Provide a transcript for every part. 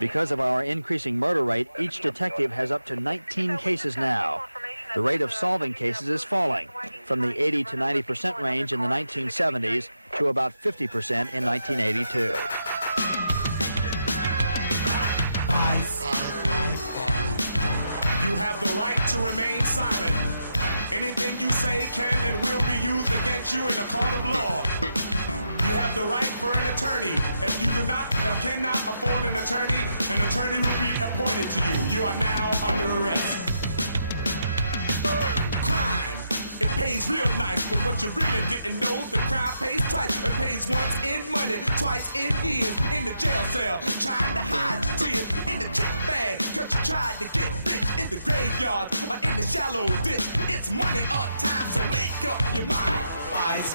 Because of our increasing motor rate, each detective has up to 19 cases now. The rate of solving cases is falling from the 80 to 90% range in the 1970s to about 50% in 1983. You have the right to remain silent. Anything you say can and will be used against you in a court of law. You have the right for an attorney. If you do not, cannot afford an attorney. An attorney will be appointed to you. You are now under arrest. It pays real nice, but what you really didn't know, the crime pays twice. The pays once in money, twice in fees, in the jail cell. Trying to hide, cheating in the top bag. Cause you tried to get rich in the graveyard. I think the shallow dip, it's money on time, so make up your mind. Lies.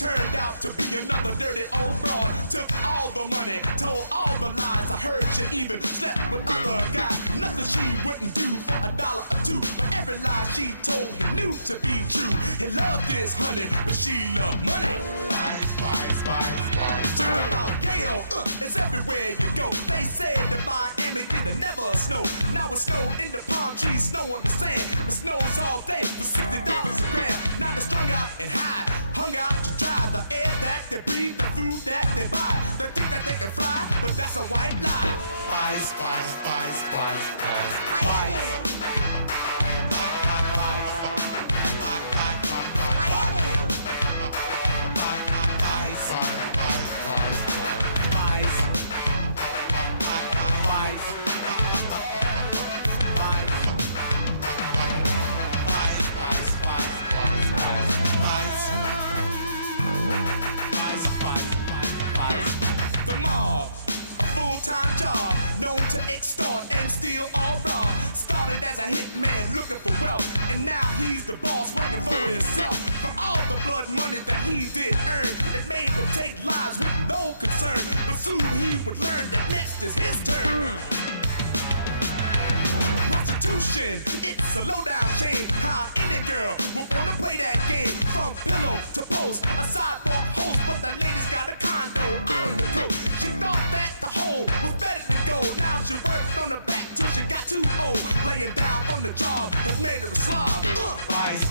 Turned out to be another dirty old fraud. Took all the money, told all the lies. I heard you even slept with other guys. Let the fee wouldn't do for $1 or $2. But every lie he told you to be true. And love is money, the deal of money. Lies. Turn around, jail, it's everywhere you go. They said that Miami didn't never snow. Now it's snow in the palm trees, snow on the sand. The snow's all day, $60 a gram. Now it's strung out and high. Hung out to dry, the air that they breathe, the food that they buy. They think that they can fly, but that's a white lie. Lies. To extort and steal all gone. Started as a hitman looking for wealth, and now he's the boss working for himself. For all the blood money that he did earn, it made him take lies with no concern. But soon he would learn that next is his turn. Prostitution, it's a low-down chain. How any girl would wanna play that game. From pillow to post, a sidewalk post, but the lady's got a condo out of the coast. She thought that the hole was better than gold. Now she works on the back till she got too old. Laying down on the job that made her slob. Lies.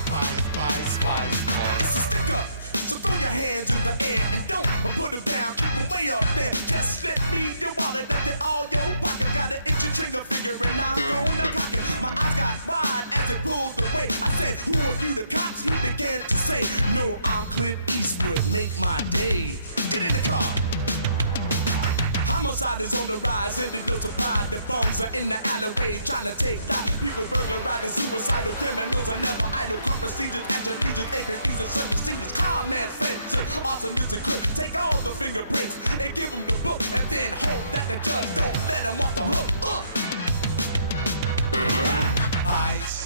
Stick up. So throw your hands in the air and don't put them down. Keep them way up there. Just let me your wallet if they all your pocket. Got an itchy finger and I'm going to pocket. My eye got wide as it pulled away. I said, who are you? The cops we began to say, no, I'm Clint Eastwood. Make my day. Get in the car. Homicide is on the rise, and there's no supply. The phones are in the alleyway trying to take life. People burglarizing, suicidal criminals are never idle. Promise thieves and the thieves, they can these are see the car man stands up. Also just a grip, take all the fingerprints and give them the book, and then hope that the judge don't let them off the hook. Lies.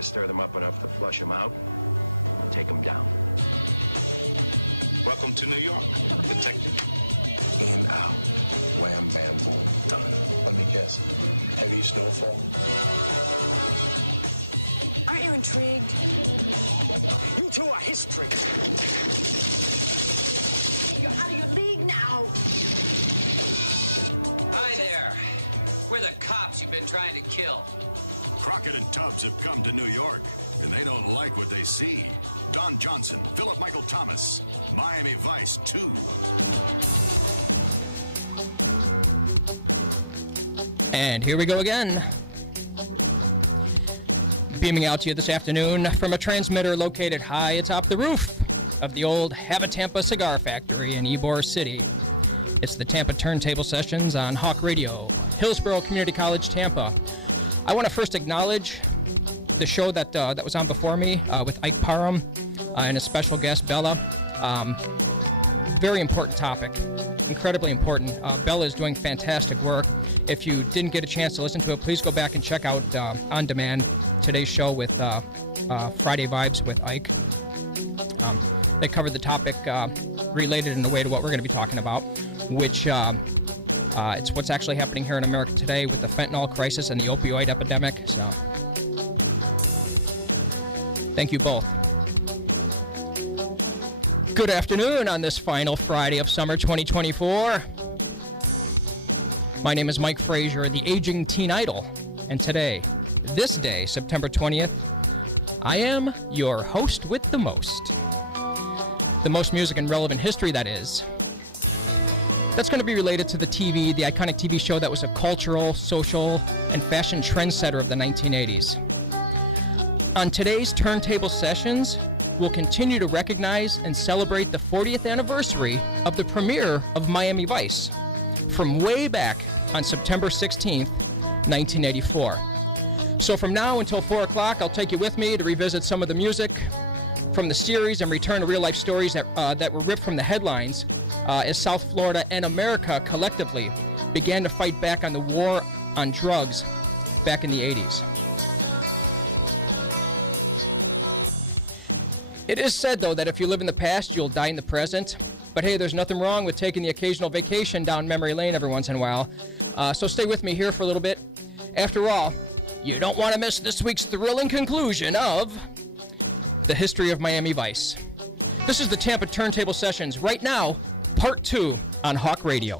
Stir them up enough to flush them out and take them down. Welcome to New York, detective. In, out, wham, bam, done. Let me guess. Heavy snowfall. Are you intrigued? to a history. You're out of your league now. Hi there. We're the cops you've been trying to kill. Crockett and Tubbs have come to New York, and they don't like what they see. Don Johnson, Philip Michael Thomas, Miami Vice 2. And here we go again. Beaming out to you this afternoon from a transmitter located high atop the roof of the old Have a Tampa cigar factory in Ybor City. It's the Tampa Turntable Sessions on Hawk Radio, Hillsborough Community College, Tampa. I want to first acknowledge the show that was on before me with Ike Parham and a special guest, Bella. Very important topic, incredibly important. Bella is doing fantastic work. If you didn't get a chance to listen to it, please go back and check out On Demand today's show with Friday Vibes with Ike. They covered the topic related in a way to what we're going to be talking about, which it's what's actually happening here in America today with the fentanyl crisis and the opioid epidemic. So, thank you both. Good afternoon on this final Friday of summer 2024. My name is Mike Frazier, the aging teen idol, and today, this day, September 20th, I am your host with the most. The most music and relevant history, that is. That's going to be related to the iconic TV show that was a cultural, social, and fashion trendsetter of the 1980s. On today's Turntable Sessions, we'll continue to recognize and celebrate the 40th anniversary of the premiere of Miami Vice from way back on September 16th, 1984. So from now until 4 o'clock, I'll take you with me to revisit some of the music from the series and return to real-life stories that were ripped from the headlines as South Florida and America collectively began to fight back on the war on drugs back in the 80s. It is said, though, that if you live in the past, you'll die in the present. But hey, there's nothing wrong with taking the occasional vacation down memory lane every once in a while. So stay with me here for a little bit. After all, you don't want to miss this week's thrilling conclusion of the history of Miami Vice. This is the Tampa Turntable Sessions, right now, Part 2 on Hawk Radio.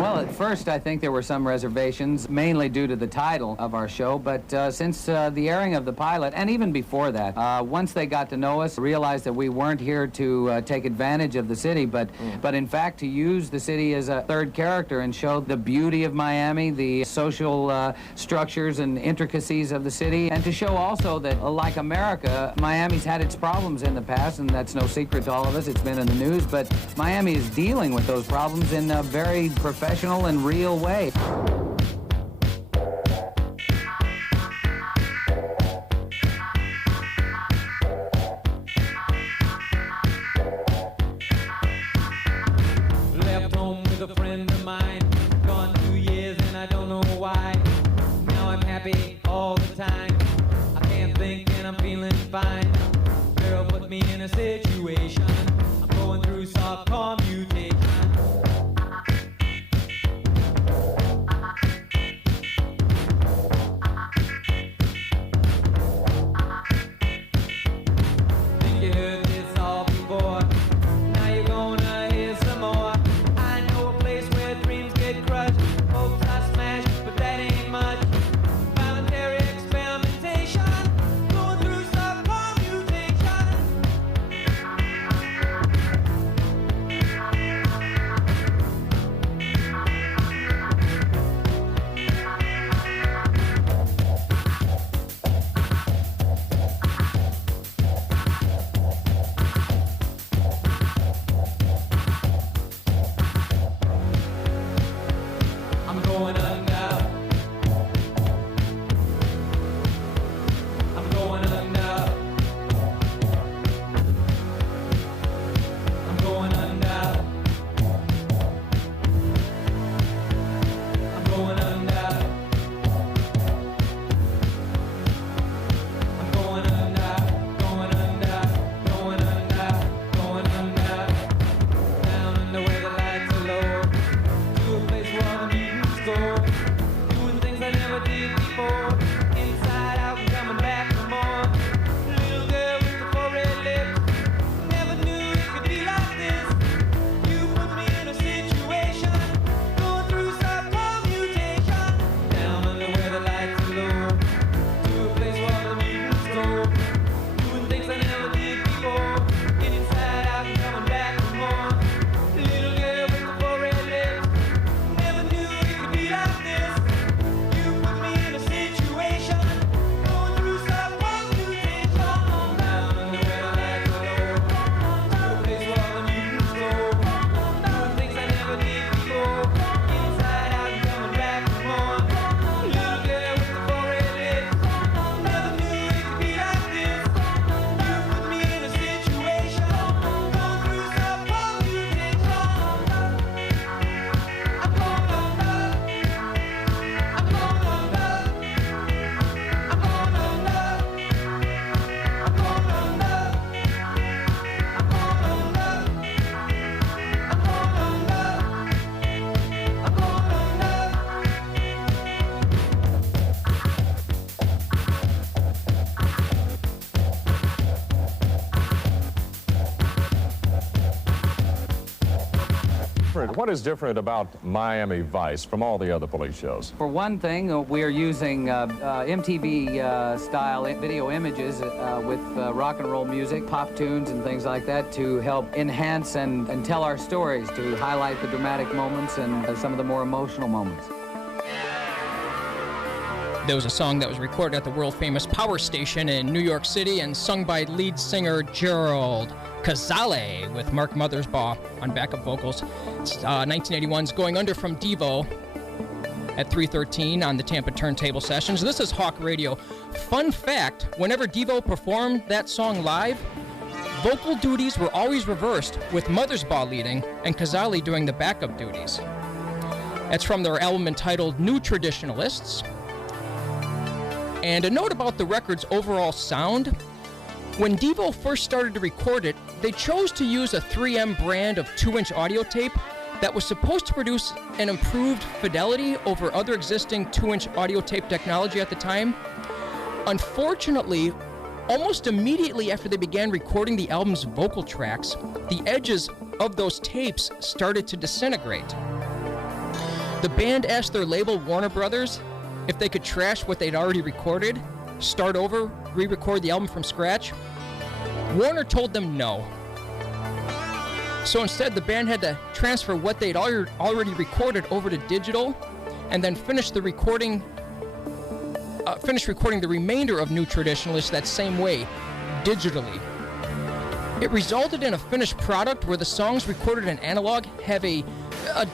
Well, at first, I think there were some reservations, mainly due to the title of our show, but since the airing of the pilot, and even before that, once they got to know us, realized that we weren't here to take advantage of the city, but in fact to use the city as a third character and show the beauty of Miami, the social structures and intricacies of the city, and to show also that, like America, Miami's had its problems in the past, and that's no secret to all of us. It's been in the news, but Miami is dealing with those problems in a very professional and real way. Left home with a friend of mine, gone 2 years and I don't know why. Now I'm happy all the time. I can't think and I'm feeling fine. Girl put me in a situation. I'm going through soft commutation. different? What is different about Miami Vice from all the other police shows? For one thing, we're using MTV-style video images with rock and roll music, pop tunes, and things like that to help enhance and tell our stories, to highlight the dramatic moments and some of the more emotional moments. There was a song that was recorded at the world-famous Power Station in New York City and sung by lead singer Gerald Cazale with Mark Mothersbaugh on backup vocals. It's 1981's Going Under from Devo at 3:13 on the Tampa Turntable Sessions. This is Hawk Radio. Fun fact, whenever Devo performed that song live, vocal duties were always reversed, with Mothersbaugh leading and Cazale doing the backup duties. That's from their album entitled New Traditionalists. And a note about the record's overall sound. When Devo first started to record it, they chose to use a 3M brand of 2-inch audio tape that was supposed to produce an improved fidelity over other existing 2-inch audio tape technology at the time. Unfortunately, almost immediately after they began recording the album's vocal tracks, the edges of those tapes started to disintegrate. The band asked their label, Warner Brothers, if they could trash what they'd already recorded, start over, re-record the album from scratch. Warner told them no. So instead, the band had to transfer what they'd already recorded over to digital, and then finish recording the remainder of New Traditionalists that same way, digitally. It resulted in a finished product where the songs recorded in analog have a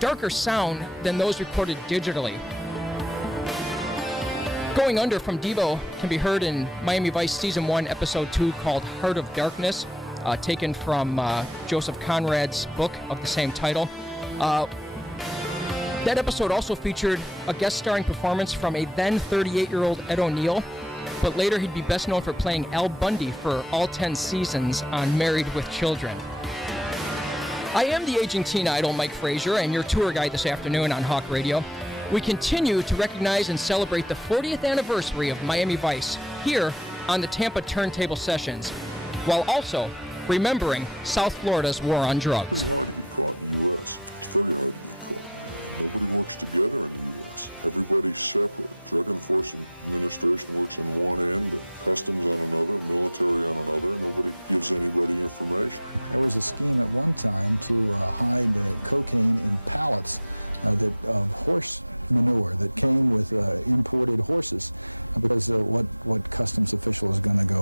darker sound than those recorded digitally. Going Under from Devo can be heard in Miami Vice Season 1, Episode 2, called Heart of Darkness, taken from Joseph Conrad's book of the same title. That episode also featured a guest starring performance from a then 38-year-old Ed O'Neill, but later he'd be best known for playing Al Bundy for all 10 seasons on Married with Children. I am the aging teen idol, Mike Frazier, and your tour guide this afternoon on Hawk Radio. We continue to recognize and celebrate the 40th anniversary of Miami Vice here on the Tampa Turntable Sessions, while also remembering South Florida's war on drugs. Imported horses, because what customs official was going to go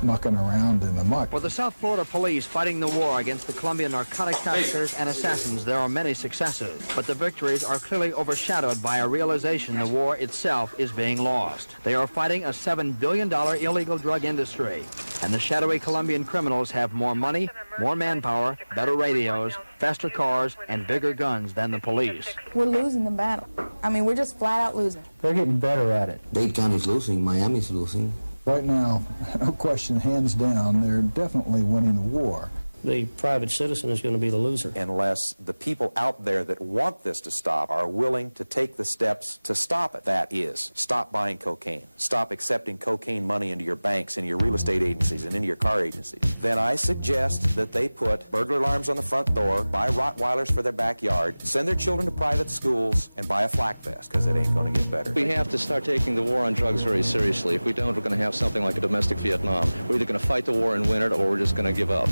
knocking around in the lot. Well, the South Florida police fighting the war against the Colombian narcotics and assassins, there are many successes, but the victories are feeling overshadowed by a realization the war itself is being lost. They are fighting a $7 billion illegal drug industry, and the shadowy Colombian criminals have more money, more manpower, better radios, faster cars, and bigger guns than the police. We're losing the battle. I mean, we're just flat out losing. They're getting better at it. They do losing. Miami's losing. Right now, no question, hands down, and they're definitely winning war. The private citizen is going to be the loser. Unless the people out there that want this to stop are willing to take the steps to stop it. That is, stop buying cocaine. Stop accepting cocaine money into your banks and your real estate agencies and your car agencies. Then I suggest that they put burglar alarms on the front door, buy hot wires for their backyard, send their children to private schools, and buy a factory. We need to start taking the war on drugs really seriously. We don't have to have something like domestic Vietnam. We're going to fight the war and do that, or we're just going to give up.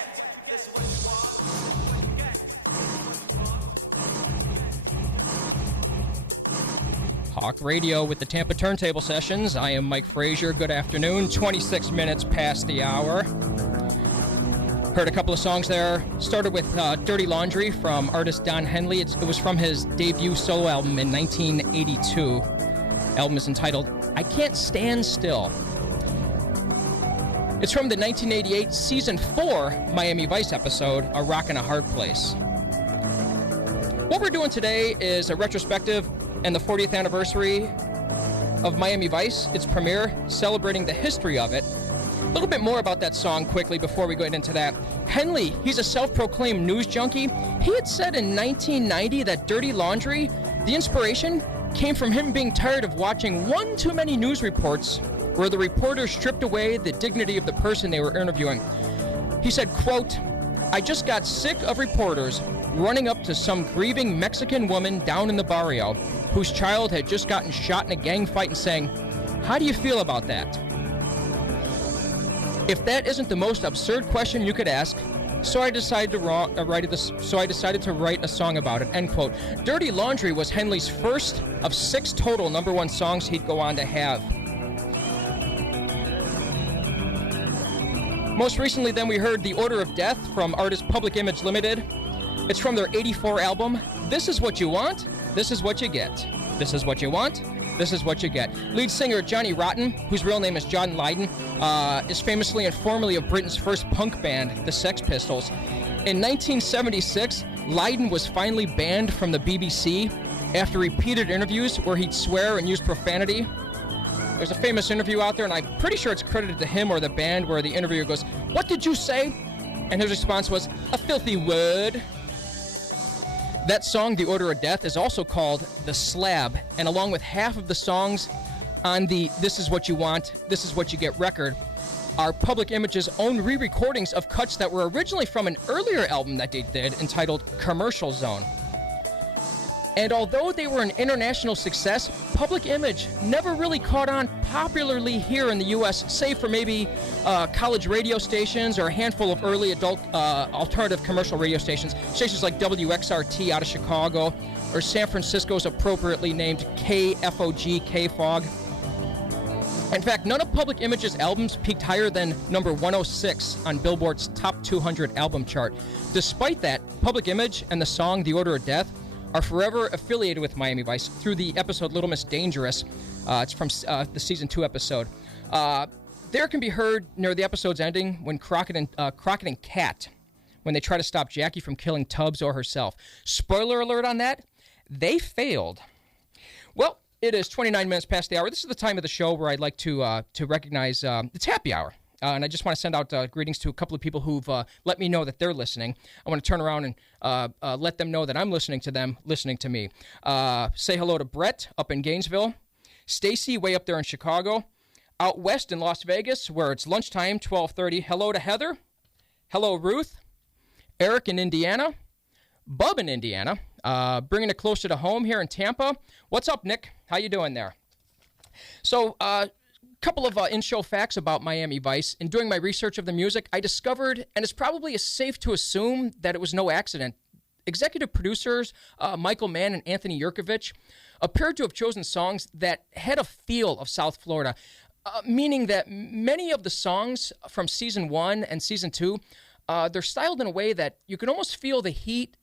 get. This is what you want. This is what you get. Hawk Radio with the Tampa Turntable Sessions. I am Mike Frazier. Good afternoon. 26 minutes past the hour. Heard a couple of songs there. Started with Dirty Laundry from artist Don Henley. It was from his debut solo album in 1982. Album is entitled I Can't Stand Still. It's from the 1988 Season 4 Miami Vice episode, A Rockin' a Hard Place. What we're doing today is a retrospective and the 40th anniversary of Miami Vice, its premiere, celebrating the history of it. A little bit more about that song quickly before we go into that. Henley, he's a self-proclaimed news junkie. He had said in 1990 that Dirty Laundry, the inspiration came from him being tired of watching one too many news reports where the reporters stripped away the dignity of the person they were interviewing. He said, quote, I just got sick of reporters running up to some grieving Mexican woman down in the barrio whose child had just gotten shot in a gang fight and saying, how do you feel about that? If that isn't the most absurd question you could ask, so I decided to write a song about it, end quote. Dirty Laundry was Henley's first of 6 total #1 songs he'd go on to have. Most recently, then, we heard The Order of Death from artist Public Image Limited. It's from their 84 album, This Is What You Want, This Is What You Get. This is what you want, this is what you get. Lead singer Johnny Rotten, whose real name is John Lydon, is famously and formerly of Britain's first punk band, the Sex Pistols. In 1976, Lydon was finally banned from the BBC after repeated interviews where he'd swear and use profanity. There's a famous interview out there, and I'm pretty sure it's credited to him or the band, where the interviewer goes, what did you say? And his response was, a filthy word. That song, The Order of Death, is also called The Slab, and along with half of the songs on the This Is What You Want, This Is What You Get record are Public Image's own re-recordings of cuts that were originally from an earlier album that they did entitled Commercial Zone. And although they were an international success, Public Image never really caught on popularly here in the U.S., save for maybe college radio stations or a handful of early adult alternative commercial radio stations like WXRT out of Chicago, or San Francisco's appropriately named KFOG, KFOG. In fact, none of Public Image's albums peaked higher than number 106 on Billboard's Top 200 album chart. Despite that, Public Image and the song The Order of Death are forever affiliated with Miami Vice through the episode Little Miss Dangerous. It's from the Season 2 episode. There can be heard near the episode's ending when Crockett and Kat, when they try to stop Jackie from killing Tubbs or herself. Spoiler alert on that, they failed. Well, it is 29 minutes past the hour. This is the time of the show where I'd like to recognize it's happy hour. And I just want to send out greetings to a couple of people who've let me know that they're listening. I want to turn around and let them know that I'm listening to them, listening to me. Say hello to Brett up in Gainesville. Stacy way up there in Chicago. Out west in Las Vegas, where it's lunchtime, 12:30. Hello to Heather. Hello, Ruth. Eric in Indiana. Bub in Indiana. Bringing it closer to home here in Tampa. What's up, Nick? How you doing there? So, couple of in-show facts about Miami Vice. In doing my research of the music, I discovered, and it's probably safe to assume that it was no accident, executive producers Michael Mann and Anthony Yurkovich appeared to have chosen songs that had a feel of South Florida, meaning that many of the songs from Season 1 and Season 2, they're styled in a way that you can almost feel the heat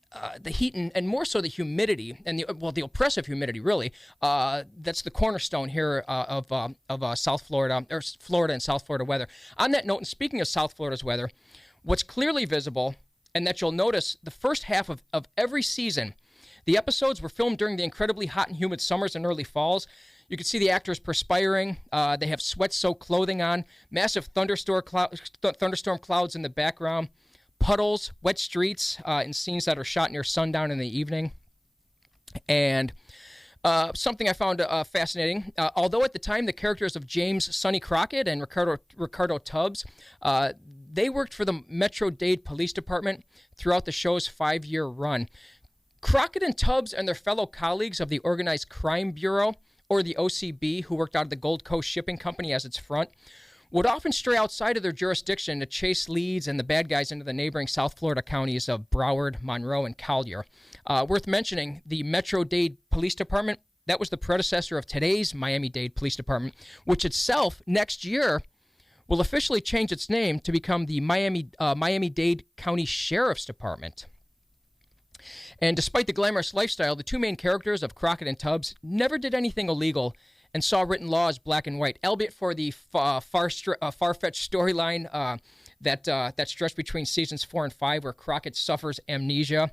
and more so the humidity and the oppressive humidity, really. That's the cornerstone here of South Florida, or Florida and South Florida weather. On that note, and speaking of South Florida's weather, what's clearly visible, and that you'll notice the first half of every season, the episodes were filmed during the incredibly hot and humid summers and early falls. You can see the actors perspiring. They have sweat-soaked clothing on, massive thunderstorm clouds in the background, puddles, wet streets in scenes that are shot near sundown in the evening. And something I found fascinating, although at the time the characters of James Sonny Crockett and Ricardo Tubbs, they worked for the Metro-Dade Police Department throughout the show's 5-year run. Crockett and Tubbs and their fellow colleagues of the Organized Crime Bureau, or the OCB, who worked out of the Gold Coast Shipping Company as its front, would often stray outside of their jurisdiction to chase leads and the bad guys into the neighboring South Florida counties of Broward, Monroe, and Collier. Worth mentioning, the Metro-Dade Police Department, that was the predecessor of today's Miami-Dade Police Department, which itself, next year, will officially change its name to become the Miami-Dade County Sheriff's Department. And despite the glamorous lifestyle, the two main characters of Crockett and Tubbs never did anything illegal and saw written law as black and white, albeit for the far-fetched storyline that stretched between seasons 4 and 5, where Crockett suffers amnesia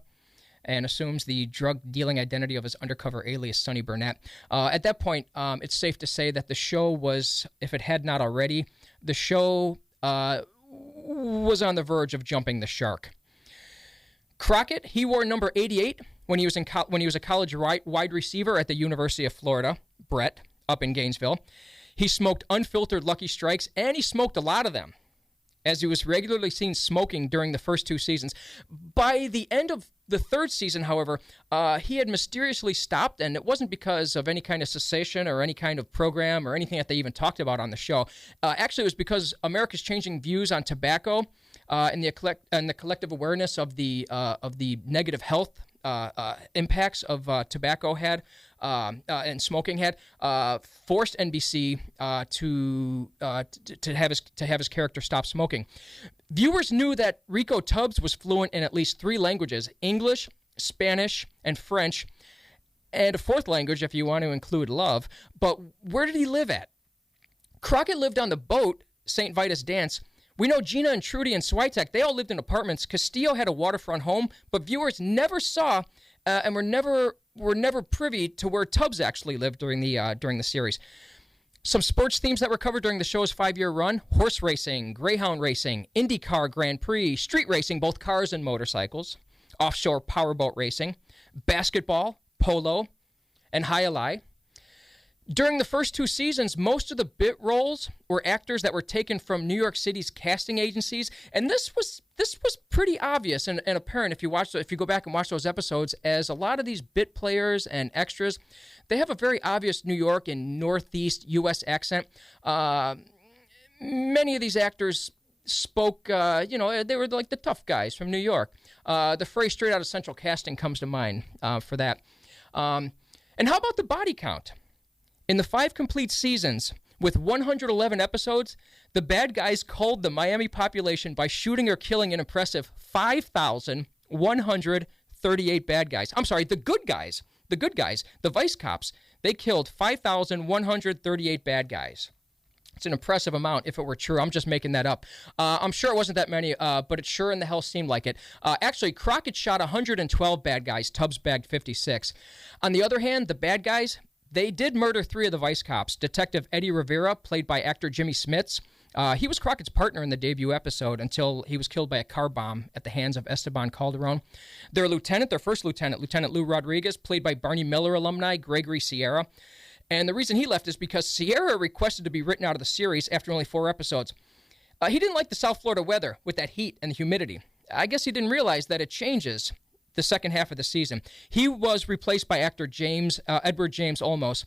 and assumes the drug-dealing identity of his undercover alias, Sonny Burnett. At that point, it's safe to say that the show was, if it had not already, the show was on the verge of jumping the shark. Crockett, he wore number 88 when he was a college wide receiver at the University of Florida, Brett, up in Gainesville. He smoked unfiltered Lucky Strikes, and he smoked a lot of them, as he was regularly seen smoking during the first 2 seasons. By the end of the 3rd season, however, he had mysteriously stopped, and it wasn't because of any kind of cessation or any kind of program or anything that they even talked about on the show. Actually, it was because America's changing views on tobacco and the collective awareness of the negative health impacts of tobacco had and smoking had forced NBC to have his character stop smoking. Viewers knew that Rico Tubbs was fluent in at least 3 languages: English, Spanish, and French, and a 4th language if you want to include love. But where did he live at? Crockett lived on the boat, St. Vitus Dance. We know Gina and Trudy and Switek, they all lived in apartments. Castillo had a waterfront home, but viewers never saw and were never privy to where Tubbs actually lived during the series. Some sports themes that were covered during the show's 5-year run: horse racing, greyhound racing, IndyCar Grand Prix, street racing, both cars and motorcycles, offshore powerboat racing, basketball, polo, and high-a-lie. During the first 2 seasons, most of the bit roles were actors that were taken from New York City's casting agencies, and this was pretty obvious and apparent if you go back and watch those episodes, as a lot of these bit players and extras, they have a very obvious New York and Northeast U.S. accent. Many of these actors spoke, they were like the tough guys from New York. The phrase "straight out of Central Casting" comes to mind for that. And how about the body count? In the 5 complete seasons, with 111 episodes, the bad guys culled the Miami population by shooting or killing an impressive 5,138 bad guys. I'm sorry, the good guys, the vice cops, they killed 5,138 bad guys. It's an impressive amount if it were true. I'm just making that up. I'm sure it wasn't that many, but it sure in the hell seemed like it. Actually, Crockett shot 112 bad guys. Tubbs bagged 56. On the other hand, the bad guys, they did murder 3 of the vice cops. Detective Eddie Rivera, played by actor Jimmy Smits. He was Crockett's partner in the debut episode until he was killed by a car bomb at the hands of Esteban Calderon. Their first lieutenant, Lieutenant Lou Rodriguez, played by Barney Miller alumni Gregory Sierra. And the reason he left is because Sierra requested to be written out of the series after only 4 episodes. He didn't like the South Florida weather with that heat and the humidity. I guess he didn't realize that it changes the second half of the season. He was replaced by actor Edward James Olmos.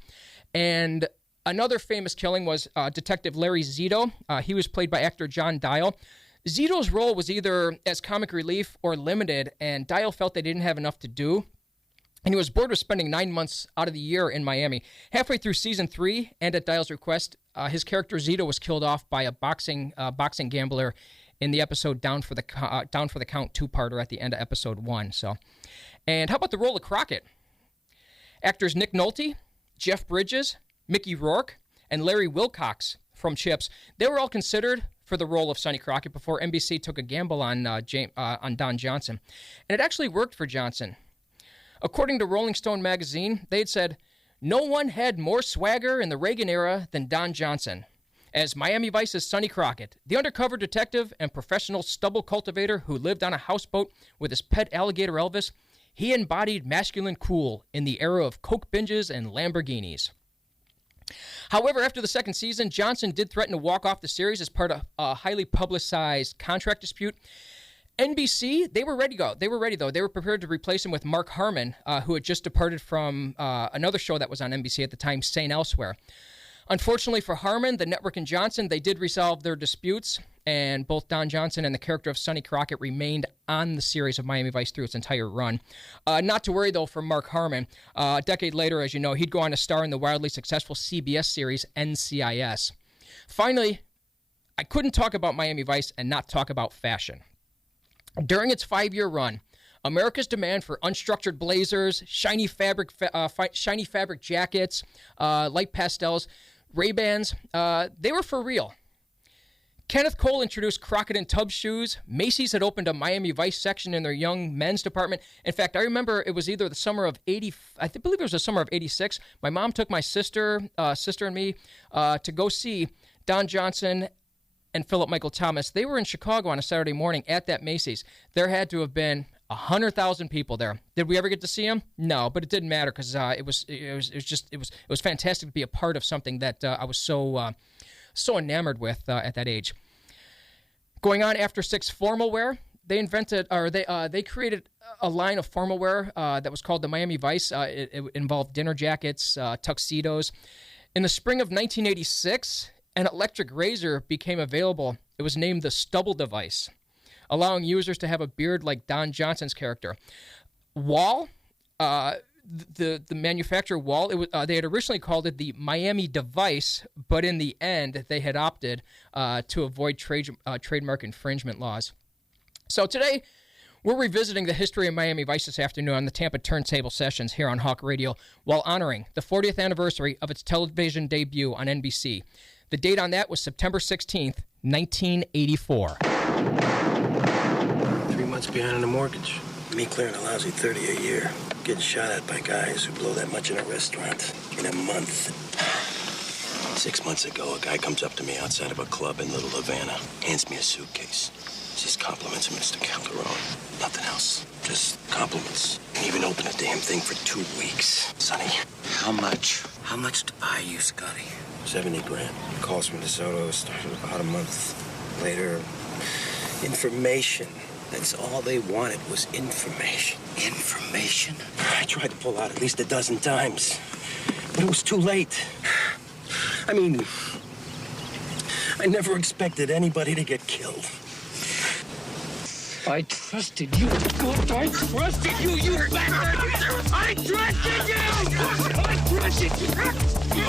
And another famous killing was Detective Larry Zito. He was played by actor John Dial. Zito's role was either as comic relief or limited, and Dial felt they didn't have enough to do. And he was bored with spending 9 months out of the year in Miami. Halfway through season 3, and at Dial's request, his character Zito was killed off by a boxing gambler in the episode Down for the Count 2-parter at the end of episode 1. And how about the role of Crockett? Actors Nick Nolte, Jeff Bridges, Mickey Rourke, and Larry Wilcox from Chips, they were all considered for the role of Sonny Crockett before NBC took a gamble on Don Johnson. And it actually worked for Johnson. According to Rolling Stone magazine, they had said, "No one had more swagger in the Reagan era than Don Johnson. As Miami Vice's Sonny Crockett, the undercover detective and professional stubble cultivator who lived on a houseboat with his pet alligator Elvis, he embodied masculine cool in the era of Coke binges and Lamborghinis." However, after the second season, Johnson did threaten to walk off the series as part of a highly publicized contract dispute. NBC, they were ready to go. They were ready, though. They were prepared to replace him with Mark Harmon, who had just departed from another show that was on NBC at the time, Sane Elsewhere. Unfortunately for Harmon, the network, and Johnson, they did resolve their disputes, and both Don Johnson and the character of Sonny Crockett remained on the series of Miami Vice through its entire run. Not to worry, though, for Mark Harmon. A decade later, as you know, he'd go on to star in the wildly successful CBS series NCIS. Finally, I couldn't talk about Miami Vice and not talk about fashion. During its 5-year run, America's demand for unstructured blazers, shiny fabric jackets, light pastels, Ray-Bans, they were for real. Kenneth Cole introduced Crockett and Tubbs shoes. Macy's had opened a Miami Vice section in their young men's department. In fact, I remember it was either the summer of I believe it was the summer of 86. My mom took my sister and me to go see Don Johnson and Philip Michael Thomas. They were in Chicago on a Saturday morning at that Macy's. There had to have been 100,000 people there. Did we ever get to see him? No, but it didn't matter because it was fantastic to be a part of something that I was so enamored with at that age. Going on, after 6 formal wear, they created a line of formal wear that was called the Miami Vice. It involved dinner jackets, tuxedos. In the spring of 1986, an electric razor became available. It was named the Stubble Device, allowing users to have a beard like Don Johnson's character. Wall, the manufacturer Wall, they had originally called it the Miami Device, but in the end, they had opted to avoid trademark infringement laws. So today, we're revisiting the history of Miami Vice this afternoon on the Tampa Turntable sessions here on Hawk Radio, while honoring the 40th anniversary of its television debut on NBC. The date on that was September 16th, 1984. 3 months behind on the mortgage. Me clearing a lousy 30 a year. Getting shot at by guys who blow that much in a restaurant in a month. 6 months ago, a guy comes up to me outside of a club in Little Havana, hands me a suitcase. Says compliments of Mr. Calderon. Nothing else. Just compliments. Didn't even open a damn thing for 2 weeks. Sonny. How much? How much to buy you, Scotty? 70 grand. Calls from DeSoto started about a month later. Information. That's all they wanted was information. Information? I tried to pull out at least a dozen times, but it was too late. I mean, I never expected anybody to get killed. I trusted you. God, I trusted you, you bastard! I trusted you! I trusted you!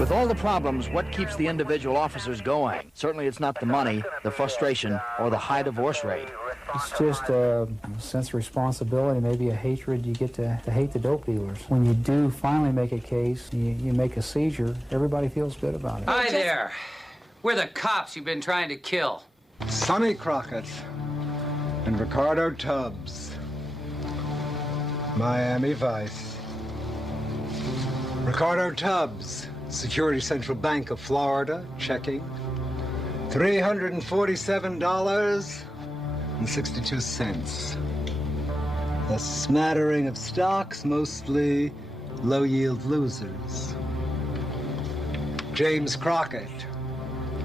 With all the problems, what keeps the individual officers going? Certainly it's not the money, the frustration, or the high divorce rate. It's just a sense of responsibility, maybe a hatred. You get to hate the dope dealers. When you do finally make a case, you make a seizure, everybody feels good about it. Hi there. We're the cops you've been trying to kill. Sonny Crockett and Ricardo Tubbs. Miami Vice. Ricardo Tubbs, Security Central Bank of Florida, checking. $347.62. A smattering of stocks, mostly low-yield losers. James Crockett,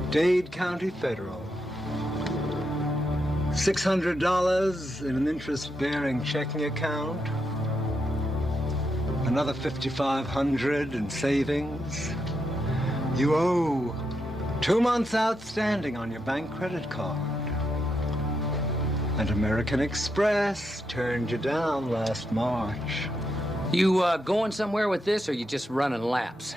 Dade County Federal. $600 in an interest-bearing checking account. Another $5,500 in savings. You owe 2 months outstanding on your bank credit card. And American Express turned you down last March. You going somewhere with this, or you just running laps?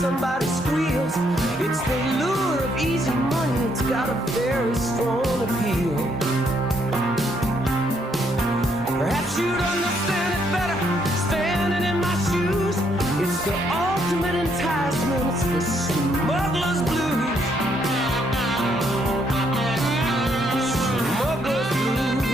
Somebody squeals. It's the lure of easy money. It's got a very strong appeal. Perhaps you'd understand it better standing in my shoes. It's the ultimate enticement. It's the smuggler's blues. Smuggler's blues.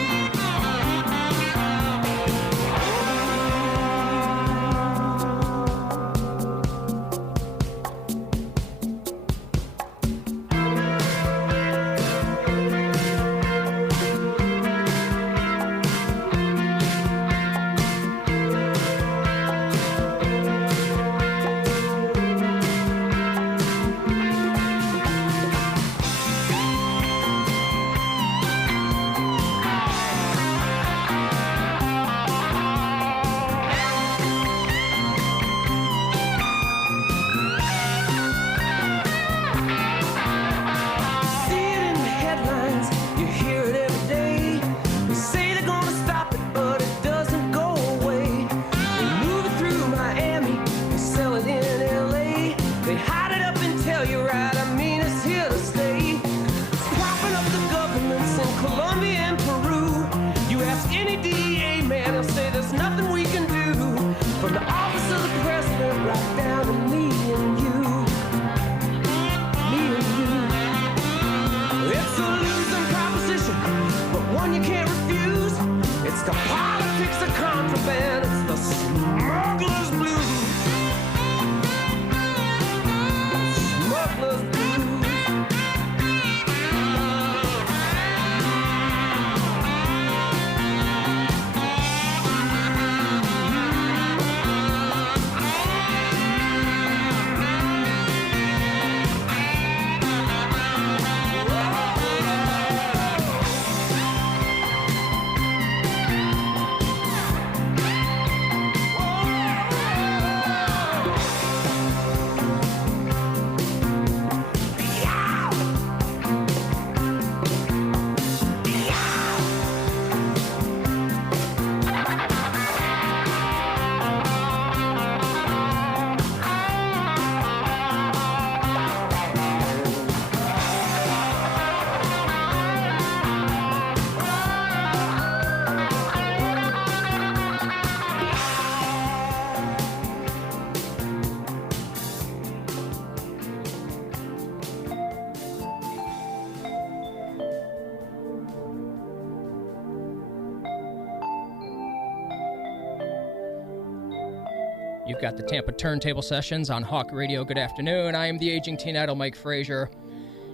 You've got the Tampa Turntable sessions on Hawk Radio. Good afternoon. I am the aging teen idol, Mike Frazier.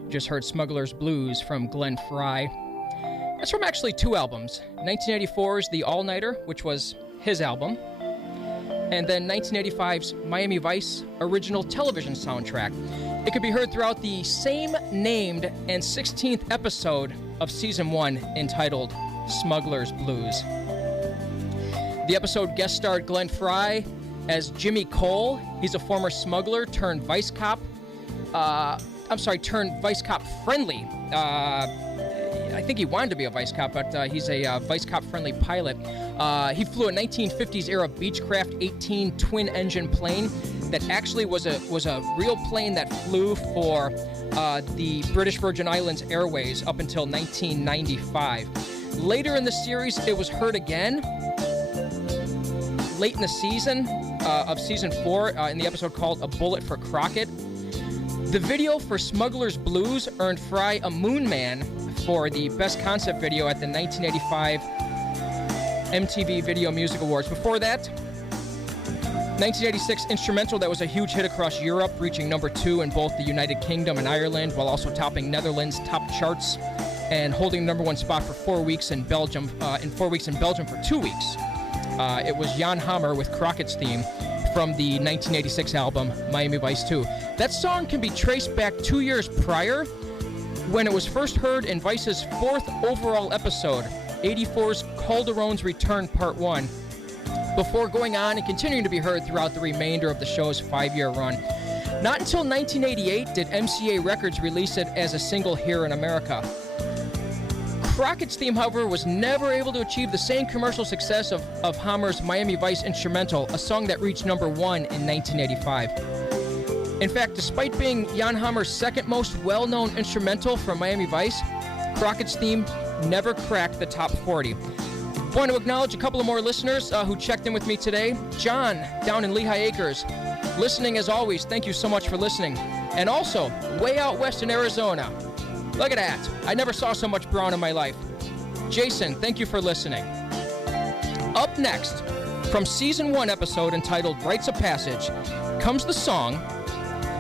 Just heard Smuggler's Blues from Glenn Frey. That's from actually two albums. 1984's The All-Nighter, which was his album, and then 1985's Miami Vice original television soundtrack. It could be heard throughout the same named and 16th episode of Season 1 entitled Smuggler's Blues. The episode guest starred Glenn Frey as Jimmy Cole. He's a former smuggler turned vice cop. Turned vice cop friendly. I think he wanted to be a vice cop, but he's a vice cop friendly pilot. He flew a 1950s era Beechcraft 18 twin engine plane that actually was a real plane that flew for the British Virgin Islands Airways up until 1995. Later in the series, it was heard again. Late in the season of season 4, in the episode called A Bullet for Crockett. The video for Smuggler's Blues earned Frey a Moon Man for the Best Concept Video at the 1985 MTV Video Music Awards. Before that, 1986 instrumental that was a huge hit across Europe, reaching number 2 in both the United Kingdom and Ireland, while also topping Netherlands' top charts and holding the number 1 spot for 4 weeks in Belgium. For 2 weeks. It was Jan Hammer with Crockett's theme from the 1986 album Miami Vice 2. That song can be traced back 2 years prior, when it was first heard in Vice's 4th overall episode, 84's Calderon's Return Part 1, before going on and continuing to be heard throughout the remainder of the show's 5-year run. Not until 1988 did MCA Records release it as a single here in America. Crockett's theme, however, was never able to achieve the same commercial success of Hammer's Miami Vice instrumental, a song that reached number 1 in 1985. In fact, despite being Jan Hammer's second most well-known instrumental from Miami Vice, Crockett's theme never cracked the top 40. I want to acknowledge a couple of more listeners who checked in with me today. John, down in Lehigh Acres, listening as always. Thank you so much for listening. And also, way out west in Arizona. Look at that. I never saw so much brown in my life. Jason, thank you for listening. Up next, from Season 1 episode entitled Rites of Passage, comes the song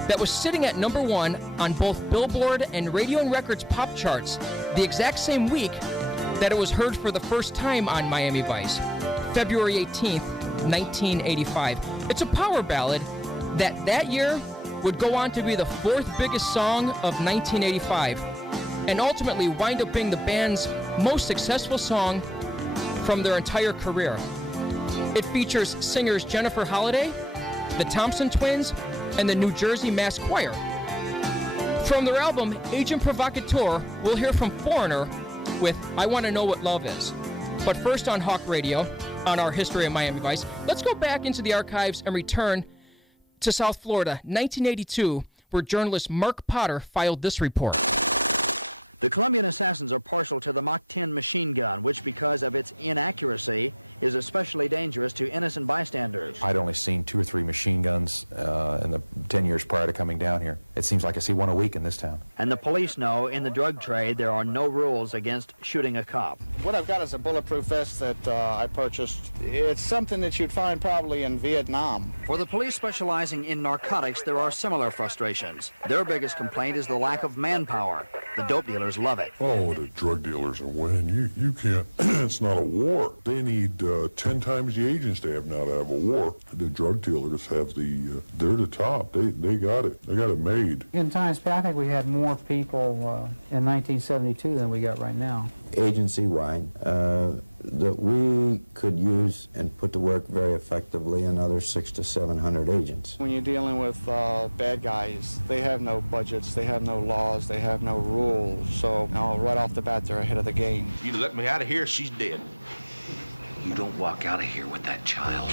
that was sitting at number 1 on both Billboard and Radio and Records pop charts the exact same week that it was heard for the first time on Miami Vice, February 18th, 1985. It's a power ballad that year would go on to be the 4th biggest song of 1985, and ultimately wind up being the band's most successful song from their entire career. It features singers Jennifer Holliday, the Thompson Twins, and the New Jersey Mass Choir. From their album, Agent Provocateur, we'll hear from Foreigner with I Want to Know What Love Is. But first on Hawk Radio, on our history of Miami Vice, let's go back into the archives and return to South Florida, 1982, where journalist Mark Potter filed this report. The Colombian assassins are partial to the Mach 10 machine gun, which, because of its inaccuracy, is especially dangerous to innocent bystanders. I'd only seen 2 or 3 machine guns in the 10 years prior to coming down here. It seems like I see one a week in this town. And the police know in the drug trade there are no rules against shooting a cop. What I've got is a bulletproof vest that I purchased. It's something that you find probably in Vietnam. For the police specializing in narcotics, there are similar frustrations. Their biggest complaint is the lack of manpower. The dope dealers love it. Oh, the drug dealers will let you can't. It's not a war. They need 10 times the agents they have now to have a war. The drug dealers have they're the top. They got it. They got it made. In times probably we had more people in 1972 than we got right now. Agency-wide, that we could use and put to work very effectively another 600 to 700 agents. When you're dealing with bad guys, they have no budgets, they have no laws, they have no rules. So right off the bat, they're ahead of the game. You let me out of here, she's dead. You don't walk out of here with that child.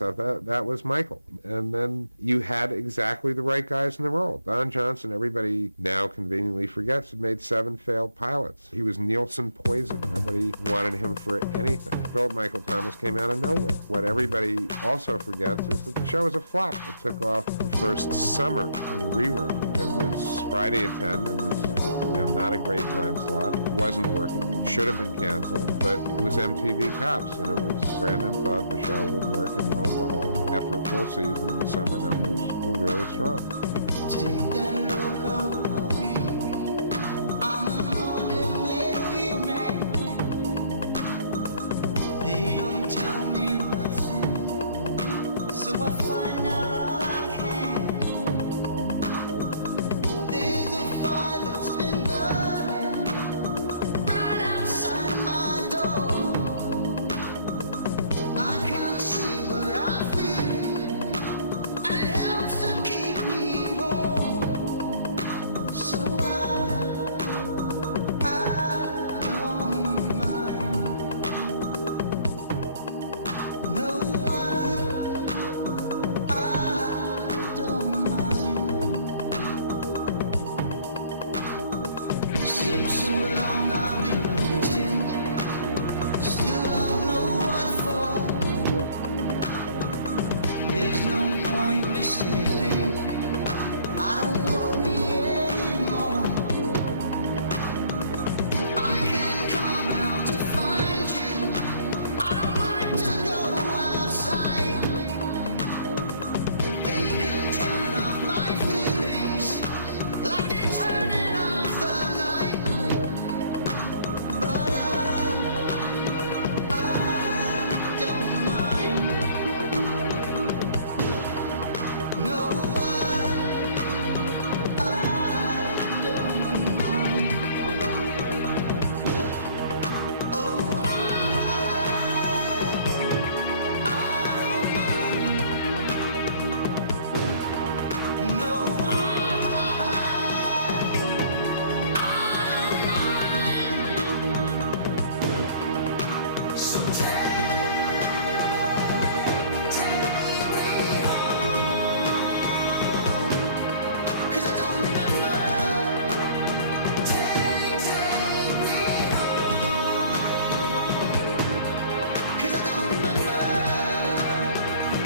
So that was Michael. And then you had exactly the right guys in the role. Don Johnson, everybody now conveniently forgets, made 7 failed pilots. He was Nielsen poison.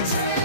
Take